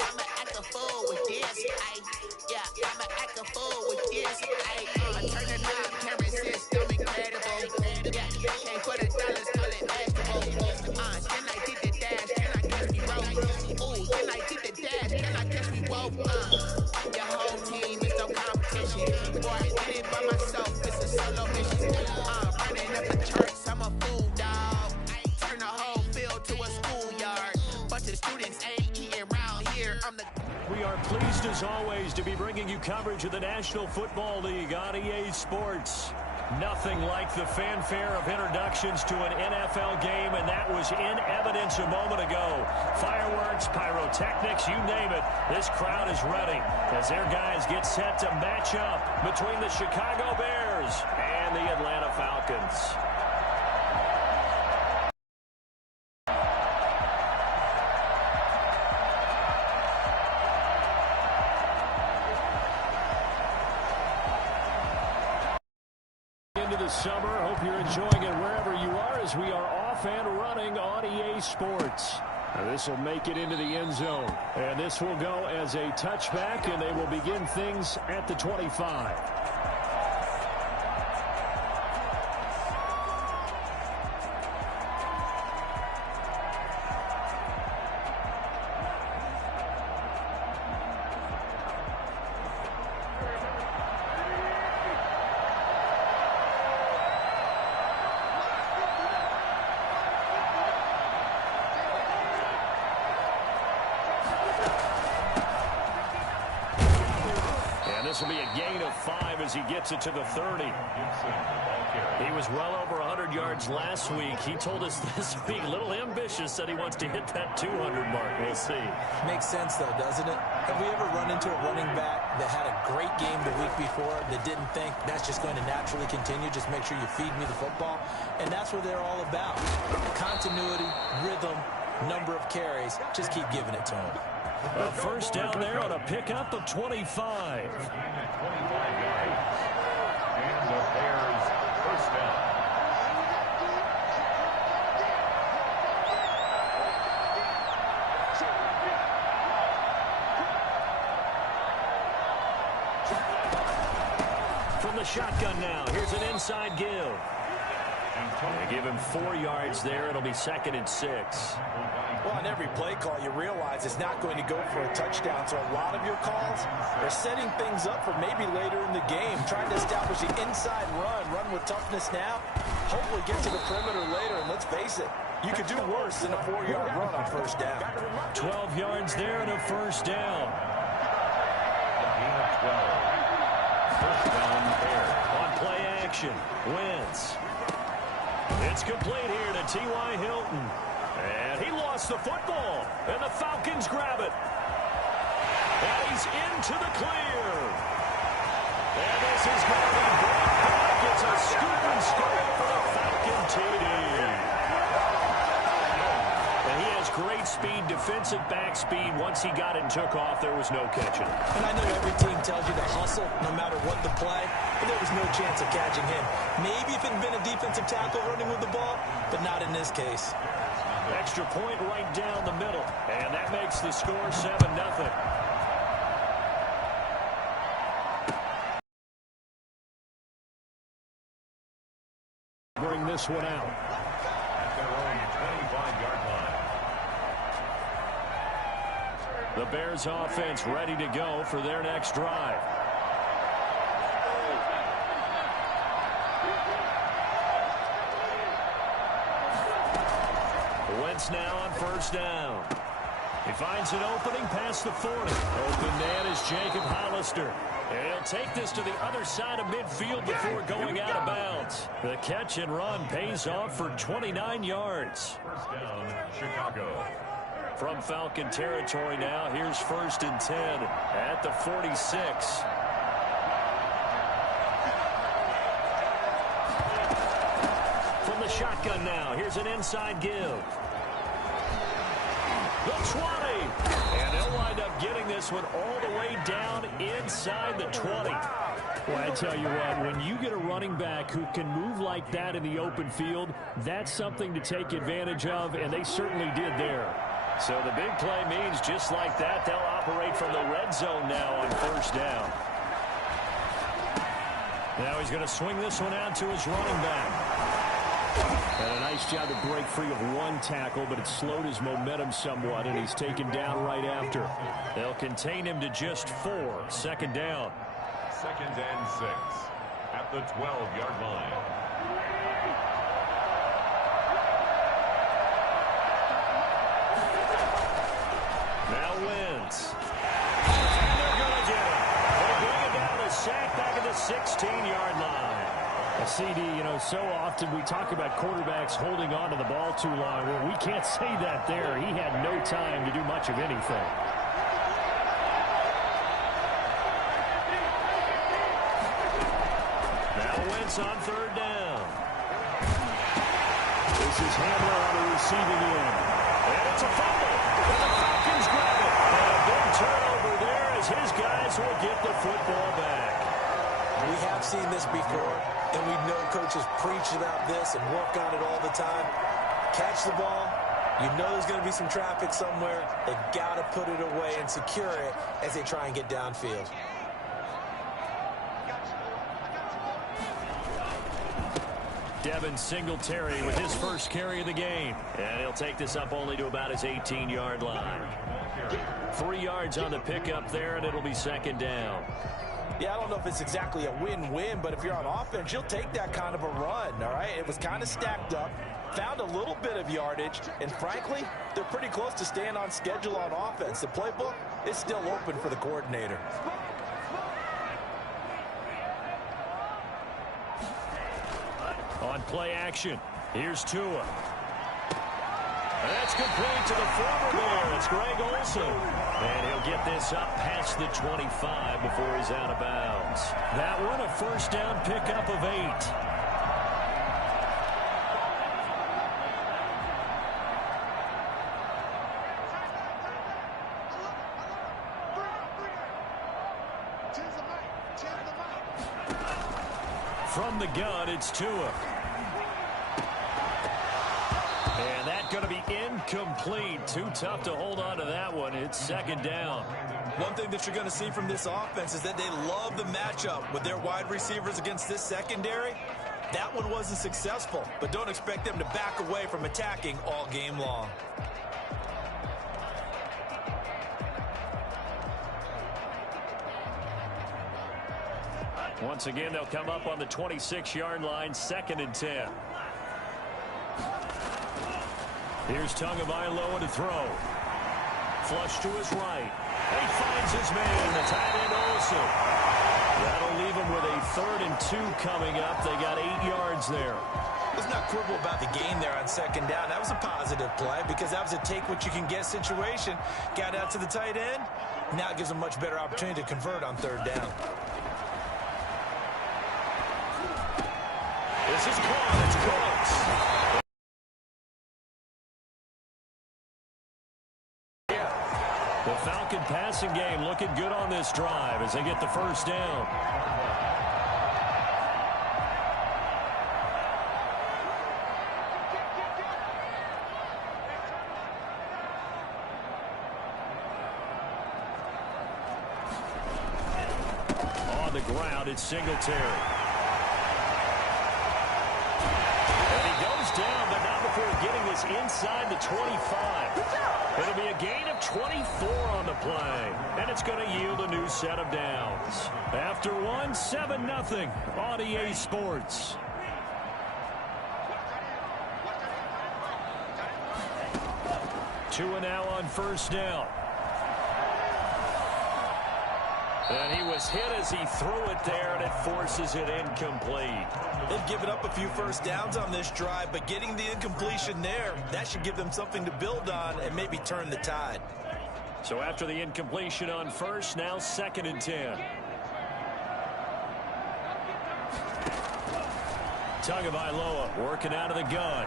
I'ma act a fool with this. I'ma act a fool with this. I turn the knob, camera system incredible. Can't put $1, call it vegetable. Then I did the dash, can I catch me rope? Ooh, then I did the dash, can I catch me rope? Your whole team is no competition. Boy, I did it by myself, it's a solo mission. Running up the charts, I'm a fool, dog. Turn the whole field to a schoolyard. Bunch of students ain't eating around here. We are pleased as always to be bringing you coverage of the National Football League on EA Sports. Nothing like the fanfare of introductions to an NFL game, and that was in evidence a moment ago. Fireworks, pyrotechnics, you name it. This crowd is ready as their guys get set to match up between the Chicago Bears and the Atlanta Falcons. The summer. Hope you're enjoying it wherever you are as we are off and running on EA Sports. This will make it into the end zone. And this will go as a touchback, and they will begin things at the 25. This will be a gain of 5 as he gets it to the 30. He was well over 100 yards last week. He told us this week, a little ambitious, said he wants to hit that 200 mark. We'll see. Makes sense, though, doesn't it? Have we ever run into a running back that had a great game the week before that didn't think that's just going to naturally continue? Just make sure you feed me the football. And that's what they're all about. Continuity, rhythm, number of carries. Just keep giving it to him. A first down there on a pickup of 25. 25 yards. And the Bears first down. From the shotgun now, here's an inside give. They give him 4 yards there. It'll be 2nd and 6. Well, on every play call, you realize it's not going to go for a touchdown. So a lot of your calls are setting things up for maybe later in the game, trying to establish the inside run with toughness now, hopefully get to the perimeter later. And let's face it, you could do worse than a 4-yard run on first down. 12 yards there and a first down. Gain of 12. First down Bears. On play action, Wentz. It's complete here to T.Y. Hilton. And he lost the football, and the Falcons grab it. And he's into the clear. And this is going to be brought back. It's a scoop and score for the Falcon TD. And he has great speed, defensive back speed. Once he got it and took off, there was no catching. And I know every team tells you to hustle no matter what the play, but there was no chance of catching him. Maybe if it had been a defensive tackle running with the ball, but not in this case. Extra point right down the middle. And that makes the score 7-0. Bring this one out. At their own 25-yard line. The Bears offense ready to go for their next drive. Wentz now on first down. He finds an opening past the 40. Open man is Jacob Hollister. And he'll take this to the other side of midfield before going out of bounds. The catch and run pays off for 29 yards. First down, Chicago. From Falcon territory now, here's 1st and 10 at the 46. From the shotgun now, here's an inside give. The 20. And they'll wind up getting this one all the way down inside the 20. Well, I tell you what, when you get a running back who can move like that in the open field, that's something to take advantage of, and they certainly did there. So the big play means just like that, they'll operate from the red zone now on first down. Now he's going to swing this one out to his running back. And a nice job to break free of one tackle, but it slowed his momentum somewhat, and he's taken down right after. They'll contain him to just 4. Second down. 2nd and 6 at the 12-yard line. Now Wentz. And they're going to get him. They bring it down, a sack back at the 16-yard line. A CD, so often we talk about quarterbacks holding on to the ball too long. Well, we can't say that there. He had no time to do much of anything. Now Wentz on third down. This is Hamler on the receiving end. And it's a fumble. And the Falcons grab it. And a big turnover there as his guys will get the football back. We have seen this before, and we know coaches preach about this and work on it all the time. Catch the ball. You know there's going to be some traffic somewhere. They've got to put it away and secure it as they try and get downfield. Devin Singletary with his first carry of the game. And he'll take this up only to about his 18-yard line. 3 yards on the pickup there, and it'll be second down. Yeah, I don't know if it's exactly a win-win, but if you're on offense, you'll take that kind of a run, all right? It was kind of stacked up, found a little bit of yardage, and frankly, they're pretty close to staying on schedule on offense. The playbook is still open for the coordinator. On play action, here's Tua. That's complete to the former Bear. It's Greg Olsen. And he'll get this up past the 25 before he's out of bounds. That one, a first down pickup of 8. From the gun, it's Tua. And that's going to be incomplete. Too tough to hold on to that one. It's second down. One thing that you're going to see from this offense is that they love the matchup with their wide receivers against this secondary. That one wasn't successful, but don't expect them to back away from attacking all game long. Once again, they'll come up on the 26-yard line, 2nd and 10. Here's Tagovailoa to throw. Flush to his right. He finds his man, the tight end Olsen. That'll leave him with a 3rd and 2 coming up. They got 8 yards there. Let's not quibble about the gain there on second down. That was a positive play because that was a take-what-you-can-get situation. Got out to the tight end. Now it gives them a much better opportunity to convert on 3rd down. This is caught. It's close. The Falcon passing game looking good on this drive as they get the first down. On the ground, it's Singletary. Down, but not before getting this inside the 25. It'll be a gain of 24 on the play, and it's going to yield a new set of downs. After one, 7-0 on EA Sports. Tua now on first down. And he was hit as he threw it there, and it forces it incomplete. They've given up a few first downs on this drive, but getting the incompletion there, that should give them something to build on and maybe turn the tide. So after the incompletion on first, now 2nd and 10. Tagovailoa working out of the gun.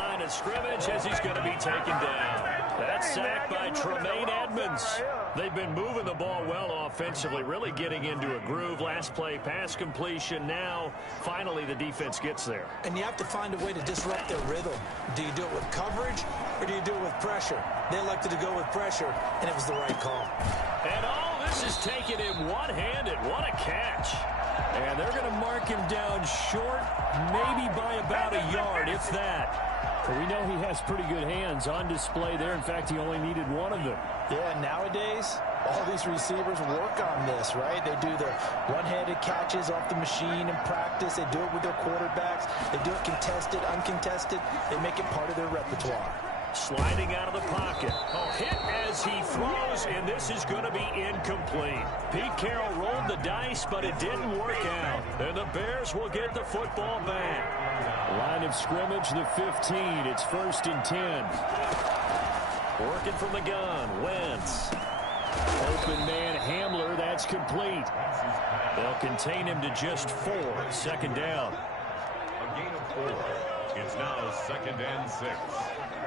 Line of scrimmage as he's going to be taken down. That's sacked by Tremaine Edmonds. They've been moving the ball well offensively, really getting into a groove. Last play, pass completion. Now, finally, the defense gets there. And you have to find a way to disrupt their rhythm. Do you do it with coverage, or do you do it with pressure? They elected to go with pressure, and it was the right call. And all this is taken in one-handed. What a catch. And they're going to mark him down short, maybe by about a yard, if that. Well, we know he has pretty good hands on display there. In fact, he only needed one of them. Yeah, nowadays, all these receivers work on this, right? They do the one-handed catches off the machine in practice. They do it with their quarterbacks. They do it contested, uncontested. They make it part of their repertoire. Sliding out of the pocket. Oh, hit as he throws, and this is going to be incomplete. Pete Carroll rolled the dice, but it didn't work out. And the Bears will get the football back. Line of scrimmage, the 15. It's 1st and 10. Working from the gun, Wentz. Open man, Hamler, that's complete. They'll contain him to just 4. 2nd down. A gain of 4. It's now 2nd and 6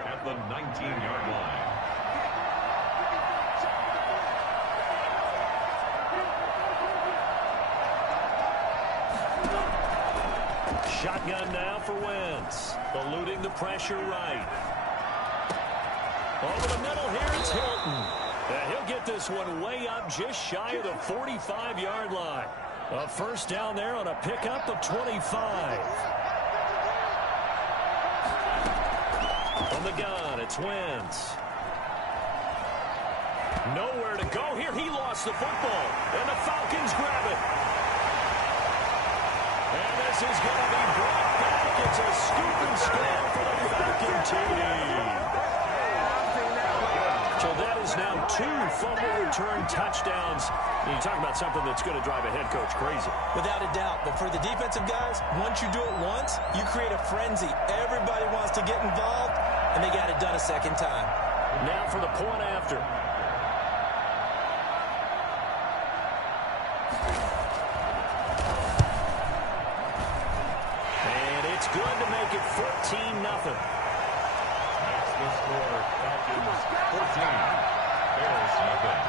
at the 19-yard line. Shotgun now for Wentz. Eluding the pressure right. Over the middle here, it's Hilton. He'll get this one way up just shy of the 45-yard line. A 1st down there on a pickup of 25. From the gun, it's Wentz. Nowhere to go here. He lost the football, and the Falcons grab it. And this is going to be brought back. It's a scoop and score for the Falcon TD. So that is now 2 fumble return touchdowns. And you talk about something that's going to drive a head coach crazy. Without a doubt. But for the defensive guys, once you do it once, you create a frenzy. Everybody wants to get involved, and they got it done a 2nd time. Now for the point after. And it's good to make it 14-0. That's the score. Falcons 14. Bears nothing.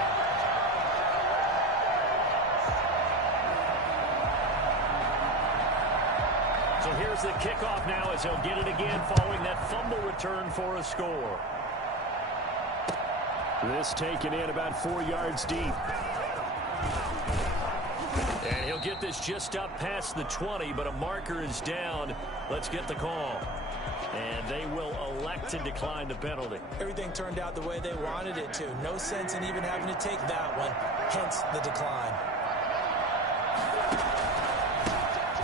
So here's the kickoff now as he'll get it again following that fumble return for a score. This taken in about 4 yards deep. And he'll get this just up past the 20, but a marker is down. Let's get the call. And they will elect to decline the penalty. Everything turned out the way they wanted it to. No sense in even having to take that one, hence the decline.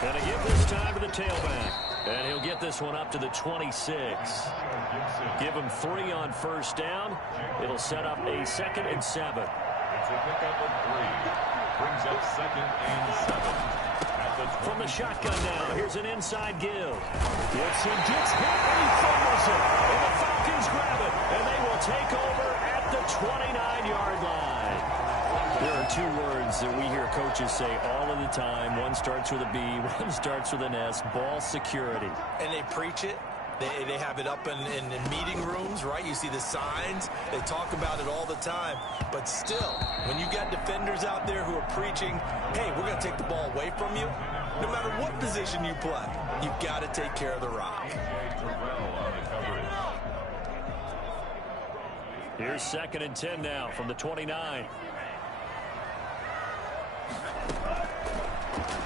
And to give this time to the tailback. And he'll get this one up to the 26. Give him 3 on 1st down. It'll set up a 2nd and 7. It's a pickup of 3. Brings up 2nd and 7. From the shotgun now, here's an inside give. Gibson gets hit and he fumbles it. And the Falcons grab it, and they will take over at the 29-yard line. There are 2 words that we hear coaches say all of the time. One starts with a B, one starts with an S, ball security. And they preach it. They have it up in meeting rooms, right? You see the signs. They talk about it all the time. But still, when you got defenders out there who are preaching, hey, we're going to take the ball away from you, no matter what position you play, you've got to take care of the rock. Here's 2nd and 10 now from the 29.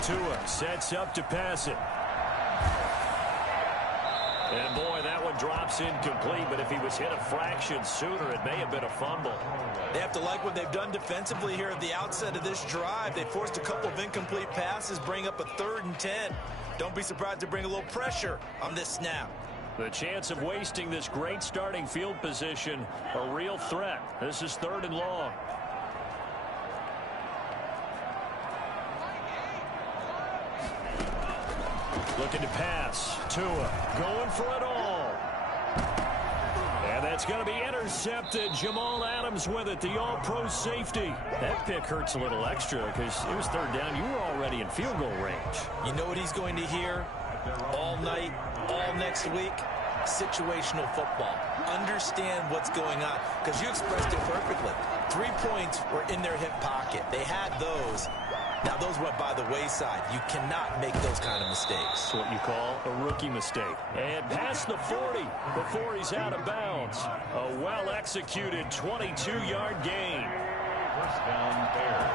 Tua sets up to pass it. And, boy, that one drops incomplete, but if he was hit a fraction sooner, it may have been a fumble. They have to like what they've done defensively here at the outset of this drive. They forced a couple of incomplete passes, bring up a 3rd and 10. Don't be surprised to bring a little pressure on this snap. The chance of wasting this great starting field position, a real threat. This is 3rd and long. Looking to pass. Tua going for it all. And that's going to be intercepted. Jamal Adams with it, the all-pro safety. That pick hurts a little extra because it was 3rd down. You were already in field goal range. You know what he's going to hear all night, all next week? situational football. Understand what's going on, because you expressed it perfectly. 3 points were in their hip pocket. They had those. Now, those went by the wayside. You cannot make those kind of mistakes. That's what you call a rookie mistake. And past the 40 before he's out of bounds. A well-executed 22-yard gain. First down, Bears.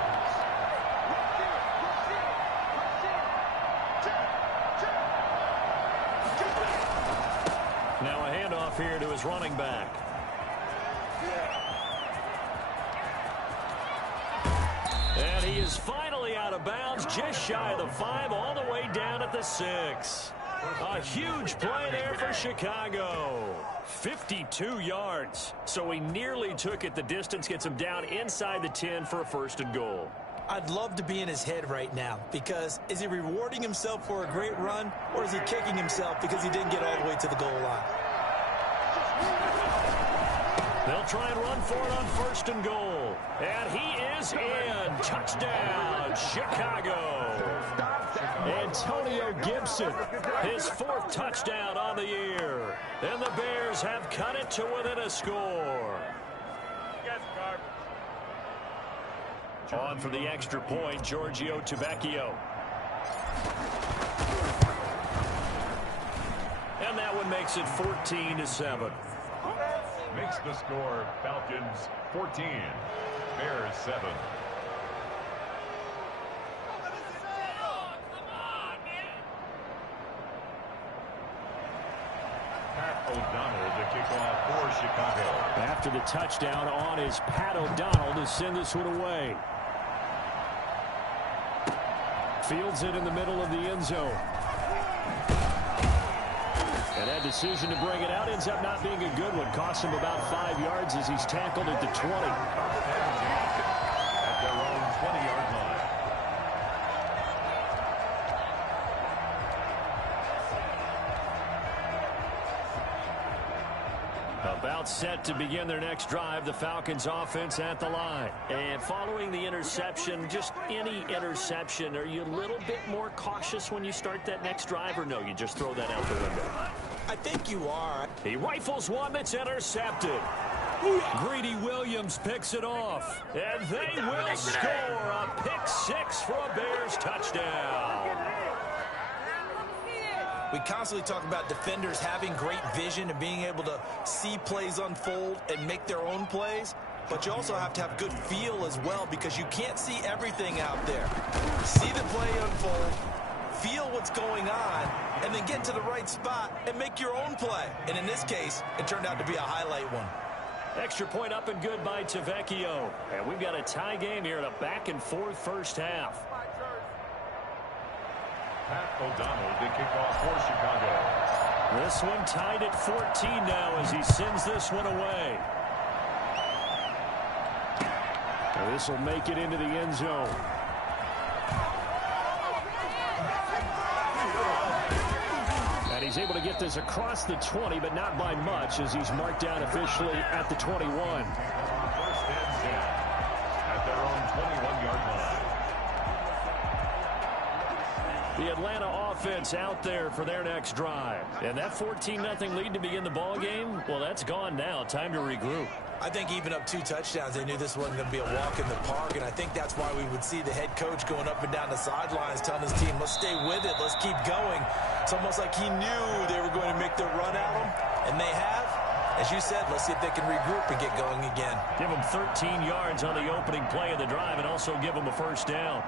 Now a handoff here to his running back. And he is finally out of bounds, just shy of the 5, all the way down at the 6. A huge play there for Chicago. 52 yards. So he nearly took it the distance, gets him down inside the 10 for a 1st and goal. I'd love to be in his head right now, because is he rewarding himself for a great run, or is he kicking himself because he didn't get all the way to the goal line? They'll try and run for it on 1st and goal. And he is in. Touchdown, Chicago. Antonio Gibson, his 4th touchdown on the year. And the Bears have cut it to within a score. On for the extra point, Giorgio Tavecchio. And that one makes it 14-7. Makes the score Falcons 14, Bears 7. Pat O'Donnell to kick off for Chicago. After the touchdown on is Pat O'Donnell to send this one away. Fields it in the middle of the end zone. And that decision to bring it out ends up not being a good one. Costs him about 5 yards as he's tackled at the 20. At their own 20-yard line. About set to begin their next drive, the Falcons offense at the line. And following the interception, just any interception, are you a little bit more cautious when you start that next drive, or no, you just throw that out the window? I think you are. He rifles one that's intercepted. Greedy Williams picks it off, and they will score a pick 6 for a Bears touchdown. We constantly talk about defenders having great vision and being able to see plays unfold and make their own plays. But you also have to have good feel as well, because you can't see everything out there. See the play unfold, feel what's going on, and then get to the right spot and make your own play. And in this case, it turned out to be a highlight one. Extra point up and good by Tavecchio. And we've got a tie game here in a back-and-forth first half. Pat O'Donnell to kick off for Chicago. This one tied at 14 now as he sends this one away. Now this will make it into the end zone. And he's able to get this across the 20, but not by much, as he's marked down officially at the 21. First and 10 at their own 21-yard line. The Atlanta offense out there for their next drive. And that 14-0 lead to begin the ball game, well, that's gone now. Time to regroup. I think even up 2 touchdowns, they knew this wasn't going to be a walk in the park, and I think that's why we would see the head coach going up and down the sidelines telling his team, let's stay with it, let's keep going. It's almost like he knew they were going to make the run at him, and they have. As you said, let's see if they can regroup and get going again. Give them 13 yards on the opening play of the drive and also give them a first down.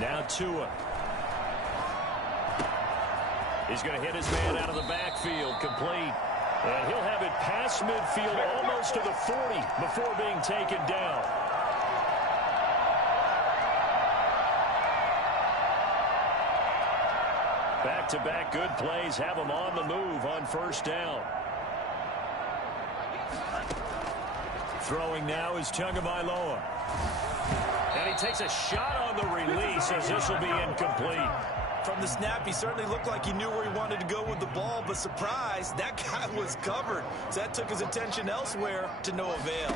Now Tua. He's going to hit his man out of the backfield, complete. And he'll have it past midfield almost to the 40 before being taken down. Back-to-back good plays have him on the move on first down. Throwing now is Tagovailoa. And he takes a shot on the release as this will be incomplete. From the snap, he certainly looked like he knew where he wanted to go with the ball, but surprise, that guy was covered. So that took his attention elsewhere to no avail.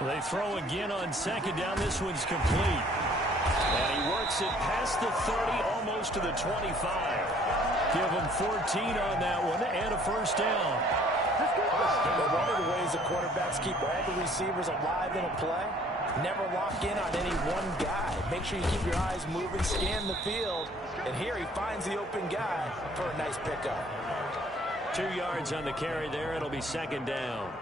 They throw again on second down. This one's complete. And he works it past the 30, almost to the 25. Give him 14 on that one and a first down. But one of the ways the quarterbacks keep all the receivers alive in a play, never lock in on any one guy. Make sure you keep your eyes moving, scan the field, and here he finds the open guy for a nice pickup. 2 yards on the carry there. It'll be second down.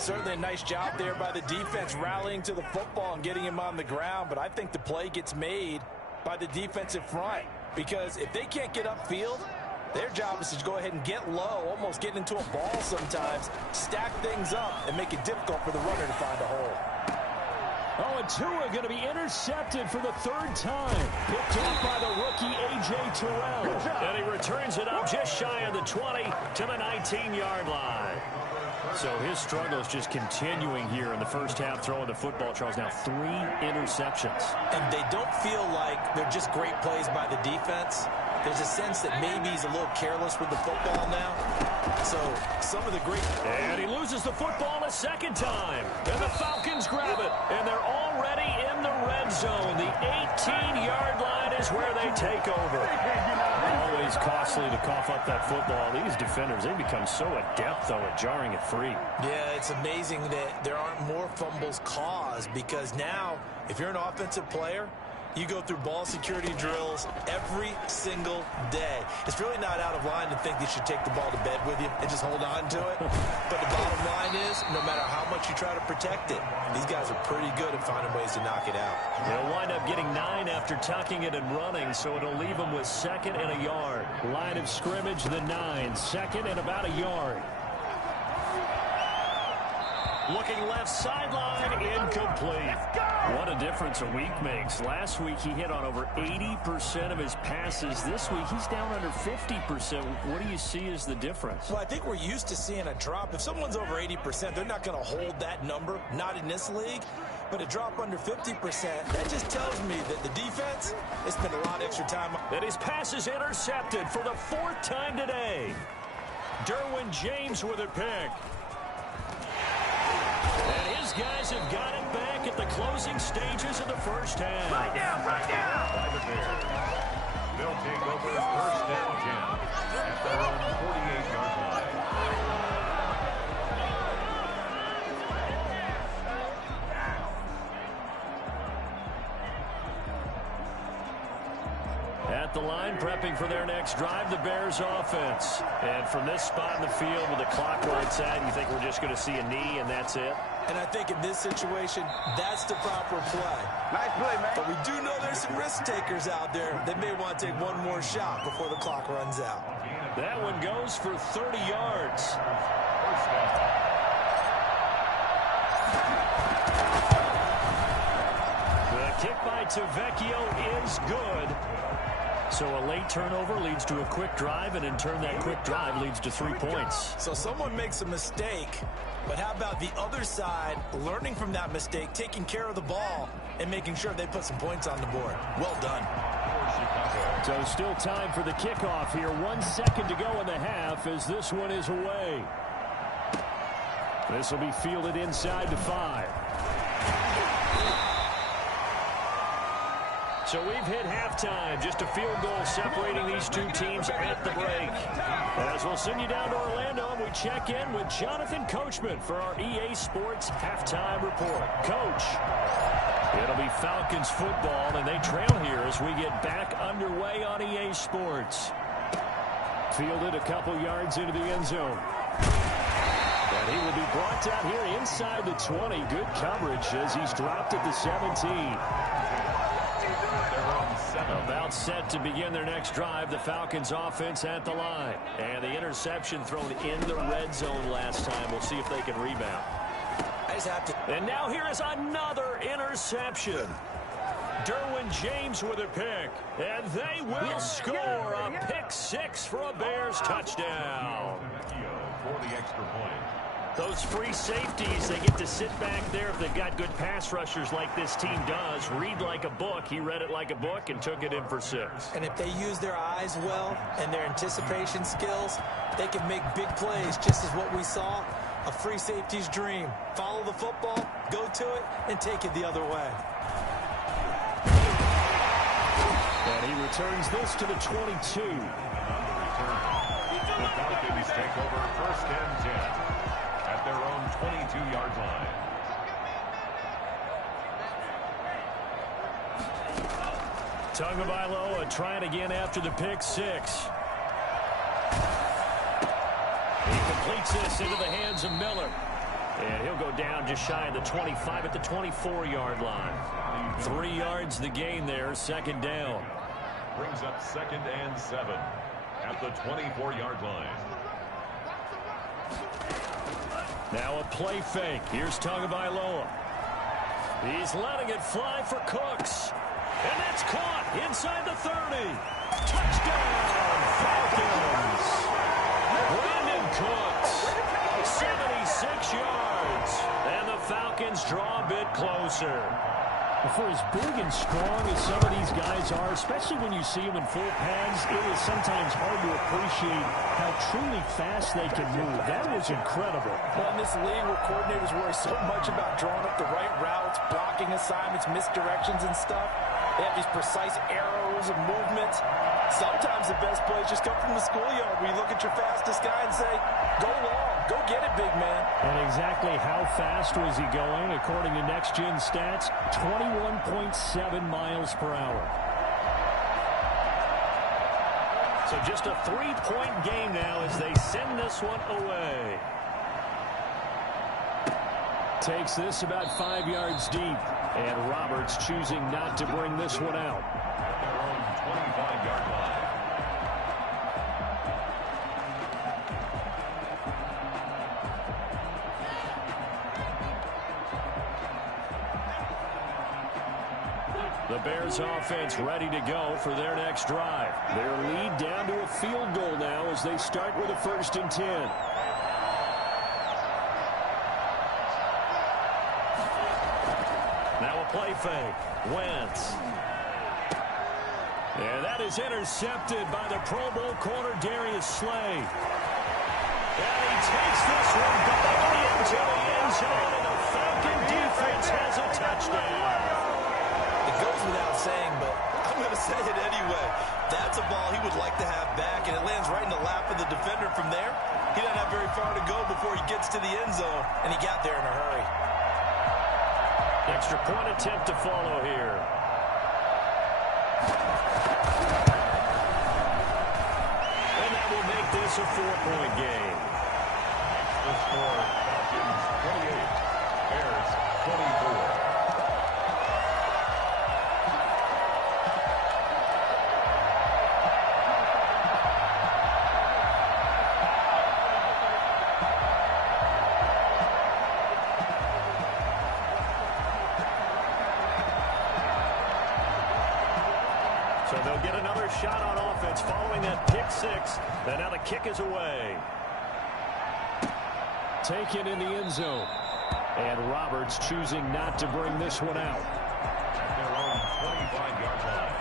Certainly a nice job there by the defense rallying to the football and getting him on the ground, but I think the play gets made by the defensive front because if they can't get upfield, their job is to go ahead and get low, almost get into a ball sometimes, stack things up, and make it difficult for the runner to find a hole. Oh, and Tua going to be intercepted for the third time. Picked off by the rookie A.J. Terrell. And he returns it up just shy of the 20 to the 19-yard line. So his struggle is just continuing here in the first half, throwing the football. Charles, now 3 interceptions. And they don't feel like they're just great plays by the defense. There's a sense that maybe he's a little careless with the football now. So some of the great... And he loses the football a second time. And the Falcons grab it. And they're already in the red zone. The 18-yard line is where they take over. Always costly to cough up that football. These defenders, they become so adept, though, at jarring it free. Yeah, it's amazing that there aren't more fumbles caused because now, if you're an offensive player, you go through ball security drills every single day. It's really not out of line to think you should take the ball to bed with you and just hold on to it. But the bottom line is, no matter how much you try to protect it, these guys are pretty good at finding ways to knock it out. They'll wind up getting 9 after tucking it and running, so it'll leave them with second and a yard. Line of scrimmage, the 9. Second and about a yard. Looking left sideline, incomplete. What a difference a week makes. Last week he hit on over 80% of his passes. This week he's down under 50%. What do you see as the difference? Well, I think we're used to seeing a drop. If someone's over 80%, they're not going to hold that number, not in this league. But a drop under 50%, that just tells me that the defense has spent a lot of extra time. And his pass is intercepted for the 4th time today. Derwin James with a pick. And his guys have got it back at the closing stages of the first half. Right now. They'll take over first and 10 at their own 48-yard line. At the line, prepping for their next drive, the Bears offense. And from this spot in the field with the clock where it's at, you think we're just going to see a knee and that's it? And I think in this situation, that's the proper play. Nice play, man. But we do know there's some risk takers out there that may want to take one more shot before the clock runs out. That one goes for 30 yards. The kick by Tavecchio is good. So a late turnover leads to a quick drive, and in turn that quick drive leads to 3 points. So someone makes a mistake, but how about the other side learning from that mistake, taking care of the ball, and making sure they put some points on the board? Well done. So still time for the kickoff here. 1 second to go in the half as this one is away. This will be fielded inside the 5. So we've hit halftime. Just a field goal separating these two teams at the break. As we'll send you down to Orlando, and we check in with Jonathan Coachman for our EA Sports Halftime Report. Coach, it'll be Falcons football, and they trail here as we get back underway on EA Sports. Fielded a couple yards into the end zone. And he will be brought down here inside the 20. Good coverage as he's dropped at the 17. About set to begin their next drive. The Falcons offense at the line. And the interception thrown in the red zone last time. We'll see if they can rebound. I just have to. And now here is another interception. Derwin James with a pick. And they will score a pick 6 for a Bears touchdown. For the extra point. Those free safeties, they get to sit back there if they've got good pass rushers like this team does. Read like a book. He read it like a book and took it in for 6. And if they use their eyes well and their anticipation skills, they can make big plays, just as what we saw A free safety's dream. Follow the football, go to it, and take it the other way. And he returns this to the 22. The Falcons take over 1st and 10 at their own 22-yard line. Tagovailoa trying again after the pick six. He completes this into the hands of Miller. And he'll go down just shy of the 25 at the 24-yard line. 3 yards the gain there, 2nd down. Brings up 2nd and 7 at the 24-yard line. Now a play fake. Here's Tagovailoa. He's letting it fly for Cooks. And that's caught inside the 30. Touchdown, Falcons. Brandon Cooks, 76 yards. And the Falcons draw a bit closer. For as big and strong as some of these guys are, especially when you see them in full pads, it is sometimes hard to appreciate how truly fast they can move. That was incredible. Well, in this league where coordinators worry so much about drawing up the right routes, blocking assignments, misdirections and stuff, they have these precise arrows and movements. Sometimes the best plays just come from the schoolyard where you look at your fastest guy and say, go long, go get it, big man. And exactly how fast was he going? According to Next Gen Stats, 21.7 miles per hour. So just a 3-point game now as they send this one away. Takes this about 5 yards deep. And Roberts choosing not to bring this one out. Their own 25-yard line. The Bears offense ready to go for their next drive. Their lead down to a field goal now as they start with a 1st and 10. Now a play fake. Wentz. And that is intercepted by the Pro Bowl corner Darius Slay. And he takes this one back into the end zone, and the Falcon defense has a touchdown. It goes without saying, but I'm going to say it anyway. That's a ball he would like to have back, and it lands right in the lap of the defender from there. He doesn't have very far to go before he gets to the end zone, and he got there in a hurry. Extra point attempt to follow here. And that will make this a 4-point game. The score, Falcons 28, Bears 24. So they'll get another shot on offense following that pick six. And now the kick is away. Taken in the end zone. And Roberts choosing not to bring this one out. At their own 25-yard line.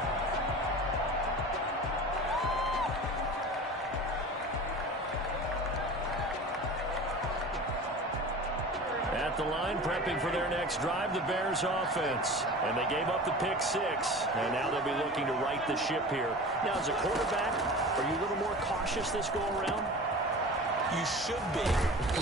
At the line, prepping for their next drive, the Bears offense. And they gave up the pick six. And now they'll be looking to right the ship here. Now, as a quarterback, are you a little more cautious this go-around? You should be,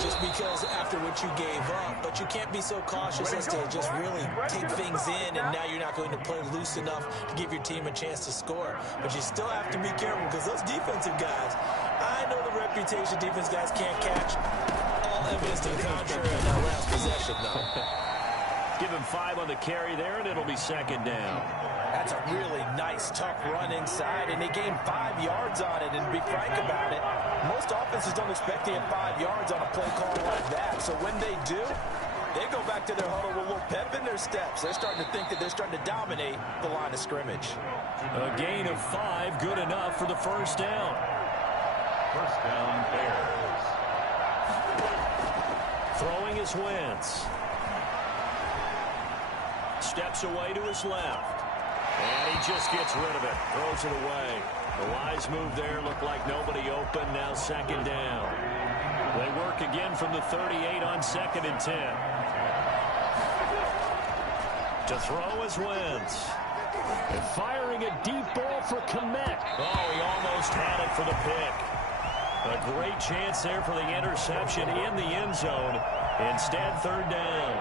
just because after what you gave up, but you can't be so cautious as to just really take things in, and now you're not going to play loose enough to give your team a chance to score. But you still have to be careful because those defensive guys, I know the reputation defense guys can't catch. All evidence to the contrary in that last possession, though. Give him 5 on the carry there, and it'll be 2nd down. That's a really nice, tough run inside, and they gained 5 yards on it. And to be frank about it, most offenses don't expect to get 5 yards on a play call like that. So when they do, they go back to their huddle with a little pep in their steps. They're starting to think that they're starting to dominate the line of scrimmage. A gain of 5, good enough for the 1st down. 1st down, Bears. Throwing is Wentz. Steps away to his left. And he just gets rid of it. Throws it away. The wise move there. Looked like nobody open. Now 2nd down. They work again from the 38 on 2nd and 10. To throw is Wentz. And firing a deep ball for Kmet. Oh, he almost had it for the pick. A great chance there for the interception in the end zone. Instead, 3rd down.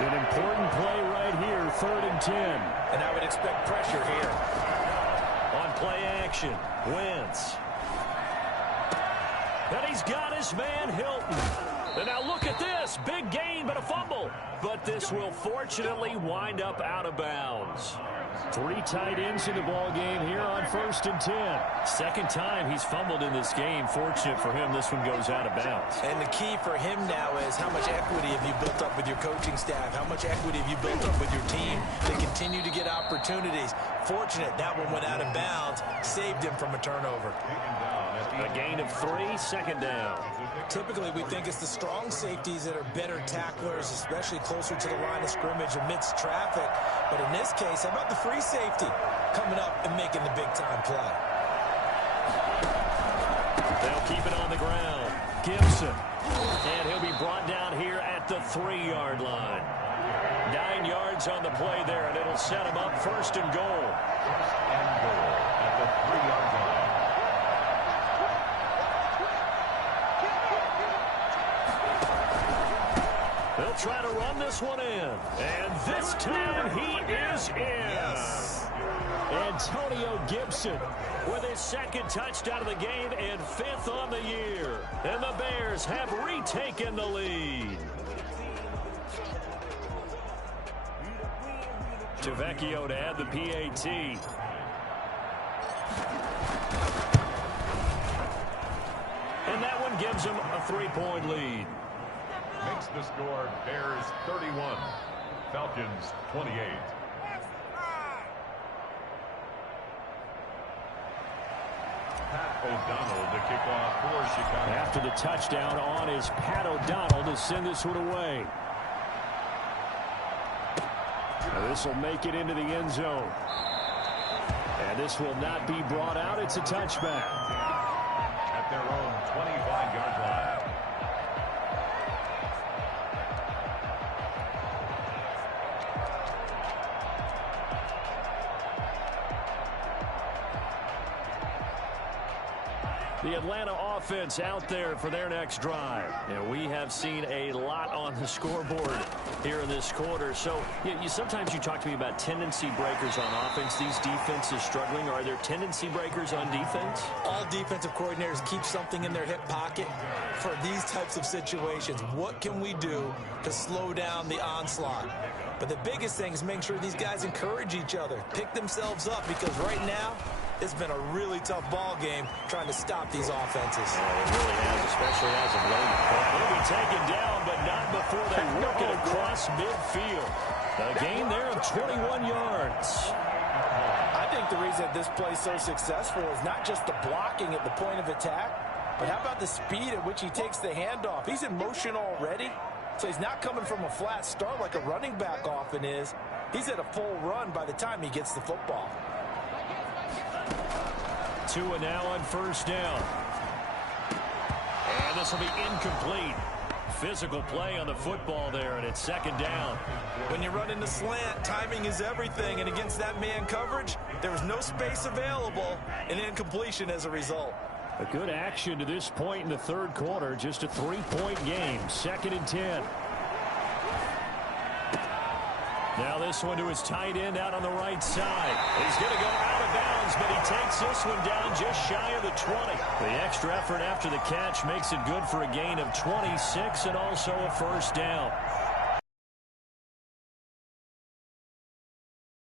An important play right here, 3rd and 10. And I would expect pressure here. On play action, Wentz. And he's got his man, Hilton. And now look at this. Big gain, but a fumble. But this will fortunately wind up out of bounds. 3 tight ends in the ball game here on 1st and 10. Second time he's fumbled in this game. Fortunate for him, this one goes out of bounds. And the key for him now is how much equity have you built up with your coaching staff? How much equity have you built up with your team to continue to get opportunities? Fortunate that one went out of bounds, saved him from a turnover. A gain of 3, 2nd down. Typically, we think it's the strong safeties that are better tacklers, especially closer to the line of scrimmage amidst traffic. But in this case, how about the free safety coming up and making the big-time play? They'll keep it on the ground. Gibson. And he'll be brought down here at the 3-yard line. 9 yards on the play there, and it'll set him up 1st and goal. And goal at the 3-yard line. They'll try to run this one in. And this time he is in. Yes. Antonio Gibson with his 2nd touchdown of the game and 5th on the year. And the Bears have retaken the lead. Tavecchio to add the PAT. And that one gives them a 3-point lead. Makes the score Bears 31, Falcons 28. Pat O'Donnell to kick off for Chicago. After the touchdown on is Pat O'Donnell to send this one away. This will make it into the end zone. And this will not be brought out. It's a touchback. At their own 25-yard line. The Atlanta offense out there for their next drive. And we have seen a lot on the scoreboard here in this quarter. So sometimes you talk to me about tendency breakers on offense. These defenses struggling. Are there tendency breakers on defense? All defensive coordinators keep something in their hip pocket for these types of situations. What can we do to slow down the onslaught? But the biggest thing is making sure these guys encourage each other, pick themselves up, because right now, it's been a really tough ball game trying to stop these offenses. Yeah, it really has, especially as of late. He'll be taken down, but not before they work it across midfield. A gain there of 21 yards. I think the reason that this play is so successful is not just the blocking at the point of attack, but how about the speed at which he takes the handoff? He's in motion already, so he's not coming from a flat start like a running back often is. He's at a full run by the time he gets the football. Tua now on 1st down. And this will be incomplete. Physical play on the football there, and it's 2nd down. When you run in the slant, timing is everything, and against that man coverage, there was no space available, and incompletion as a result. A good action to this point in the 3rd quarter. Just a 3-point game. 2nd and 10. Now this one to his tight end out on the right side. He's going to go out of bounds, but he takes this one down just shy of the 20. The extra effort after the catch makes it good for a gain of 26 and also a 1st down.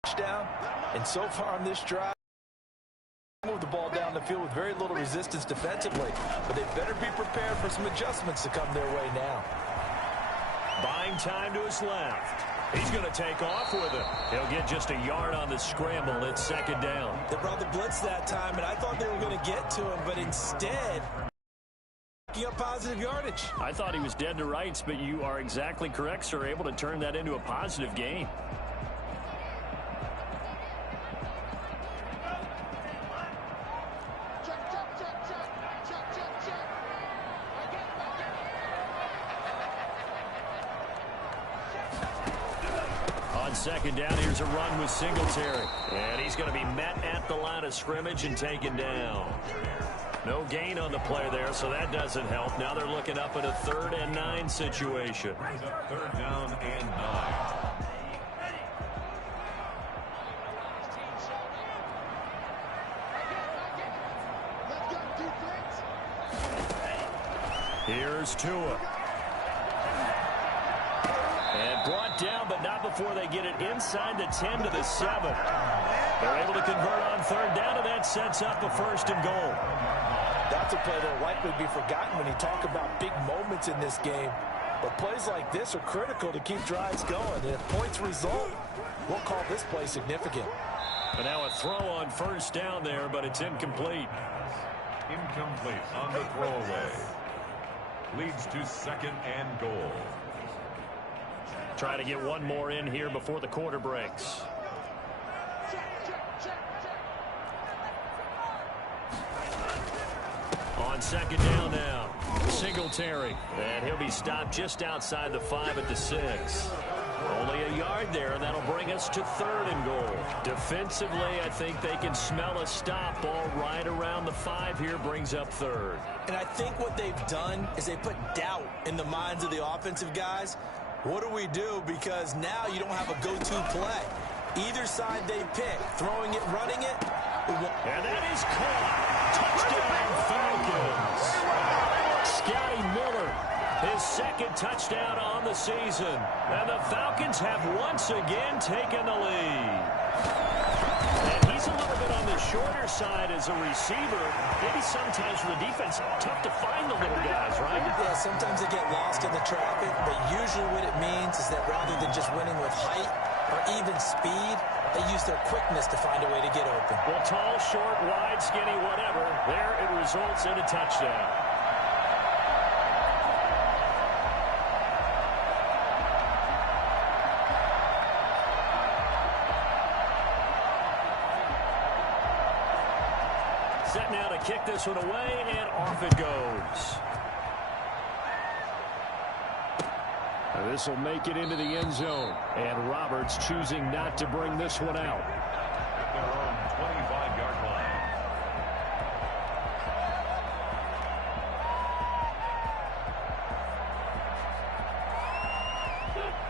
Touchdown, and so far on this drive, move the ball down the field with very little resistance defensively, but they better be prepared for some adjustments to come their way now. Buying time to his left. He's going to take off with it. He'll get just a yard on the scramble. It's 2nd down. They brought the blitz that time, and I thought they were going to get to him, but instead, picking up positive yardage. I thought he was dead to rights, but you are exactly correct, sir. Able to turn that into a positive gain. On second down, here's a run with Singletary. And he's going to be met at the line of scrimmage and taken down. No gain on the play there, so that doesn't help. Now they're looking up at a 3rd and 9 situation. 3rd down and 9. Here's Tua. And brought down, but not before they get it inside the 10 to the 7. They're able to convert on 3rd down, and that sets up a 1st and goal. That's a play that will likely be forgotten when you talk about big moments in this game. But plays like this are critical to keep drives going. And if points result, we'll call this play significant. And now a throw on 1st down there, but it's incomplete. Incomplete on the throwaway. Leads to 2nd and goal. Try to get one more in here before the quarter breaks. On 2nd down now, Singletary. And he'll be stopped just outside the 5 at the 6. Only a yard there, and that'll bring us to 3rd and goal. Defensively, I think they can smell a stop. Ball right around the 5 here brings up 3rd. And I think what they've done is they put doubt in the minds of the offensive guys. What do we do? Because now you don't have a go-to play. Either side they pick, throwing it, running it. And that is caught. Touchdown Falcons. Scotty Miller, his 2nd touchdown on the season. And the Falcons have once again taken the lead. And he's a little bit on the shorter side as a receiver. Maybe sometimes for the defense, tough to find the little guys, right? Yeah, sometimes they get lost in the traffic, but usually what it means is that rather than just winning with height or even speed, they use their quickness to find a way to get open. Well, tall, short, wide, skinny, whatever, there it results in a touchdown. Set now to kick this one away, and off it goes. This will make it into the end zone. And Roberts choosing not to bring this one out. At their own 25-yard line.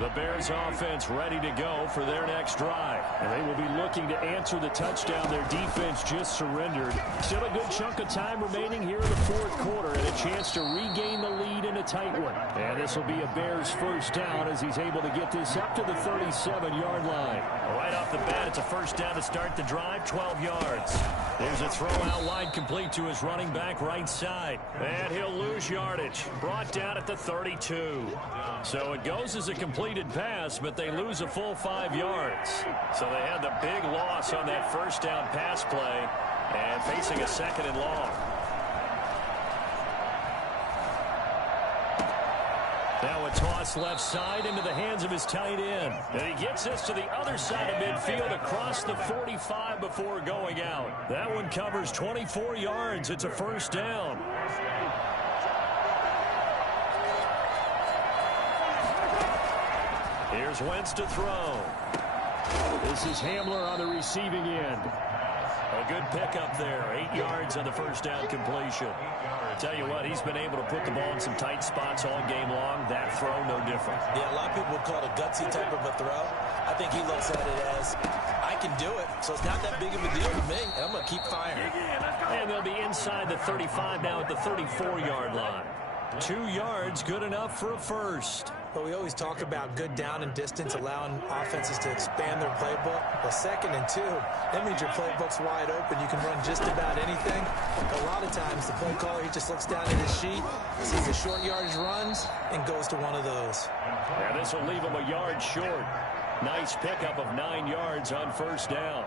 The Bears offense ready to go for their next drive. And they will be looking to answer the touchdown their defense just surrendered. Still a good chunk of time remaining here in the 4th quarter and a chance to regain the lead in a tight one. And this will be a Bears 1st down as he's able to get this up to the 37-yard line. Right off the bat, it's a 1st down to start the drive, 12 yards. There's a throw out wide complete to his running back right side. And he'll lose yardage. Brought down at the 32. So it goes as a completed pass, but they lose a full 5 yards. So they had the big loss on that 1st down pass play and facing a 2nd and long. Now a toss left side into the hands of his tight end. And he gets this to the other side of midfield across the 45 before going out. That one covers 24 yards. It's a 1st down. Here's Wentz to throw. This is Hamler on the receiving end. A good pickup there. 8 yards on the 1st down completion. Tell you what, he's been able to put the ball in some tight spots all game long. That throw, no different. Yeah, a lot of people would call it a gutsy type of a throw. I think he looks at it as, I can do it, so it's not that big of a deal to me, and I'm going to keep firing. And they'll be inside the 35 now at the 34-yard line. 2 yards, good enough for a 1st. But we always talk about good down and distance, allowing offenses to expand their playbook. Well, 2nd and 2, that means your playbook's wide open. You can run just about anything. A lot of times, the play caller, he just looks down at his sheet, sees the short yardage runs, and goes to one of those. Yeah, this will leave him a yard short. Nice pickup of 9 yards on 1st down.